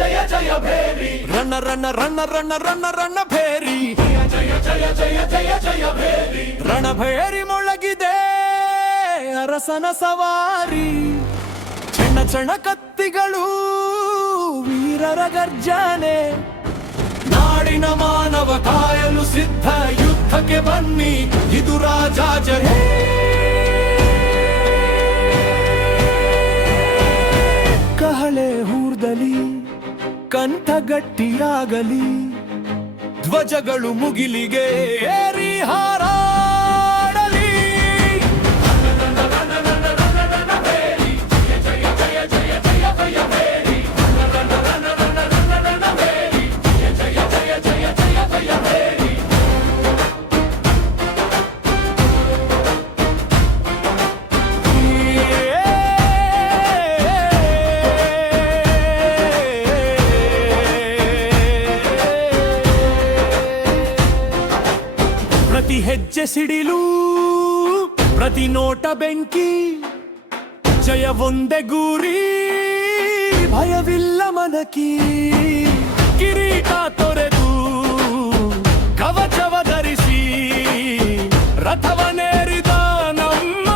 ಜಯ ಜಯ ಭೇರಿ ರಣ ರಣ ರಣ ರಣ ರಣ ರಣ ಭೇರಿ ಜಯ ಜಯ ಜಯ ಜಯ ಜಯ ಭೇರಿ ರಣಭೇರಿ ಮೊಳಗಿದೆ ಅರಸನ ಸವಾರಿ ಚಣ ಚಣ ಕತ್ತಿಗಳು ವೀರರ ಗರ್ಜನೆ ನಾಡಿನ ಮಾನವ ಕಾಯಲು ಸಿದ್ಧ ಯುದ್ಧಕ್ಕೆ ಬನ್ನಿ ಇದು ರಾಜಾಜರೇ ಕಹಳೆ ಹೂರ್ದಲಿ ಕಂಠ ಗಟ್ಟಿಯಾಗಲಿ ಧ್ವಜಗಳು ಮುಗಿಲಿಗೆ ಏರಿ ಹಾರಾಡಲಿ ಪ್ರತಿ ಹೆಜ್ಜೆ ಸಿಡಿಲು ಪ್ರತಿ ನೋಟ ಬೆಂಕಿ ಜಯ ಒಂದೇ ಗುರಿ ಭಯವಿಲ್ಲ ಮನಕಿ ಕಿರೀಟ ತೊರೆದು ಕವಚವ ಧರಿಸಿ ರಥವನೇರಿದ ನಮ್ಮ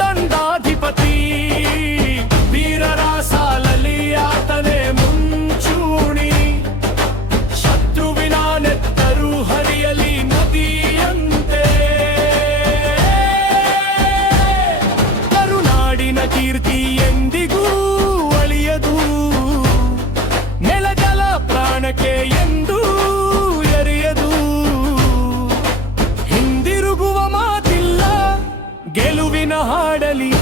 ದಂಡಾಧಿಪತಿ ವೀರರ ಸಾಲಲಿ ಆತನೇ ಮುಂಚೂಣಿ ಶತ್ರುವಿನ ನೆತ್ತರು ಹರಿಯಲಿ ನದಿಯಂತೆ ಕರುನಾಡಿನ ಕೀರ್ತಿ ಎಂದಿಗೂ ಅಳಿಯದು ನೆಲಜಲ ಪ್ರಾಣಕ್ಕೆ ಎಂದು ಎರೆಯದು ಹಿಂದಿರುಗುವ ಮಾತಿಲ್ಲ ಗೆಲುವಿನ ಹಾಡಲಿ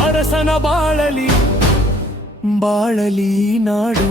ಅರಸನ ಬಾಳಲಿ ಬಾಳಲಿ ನಾಡು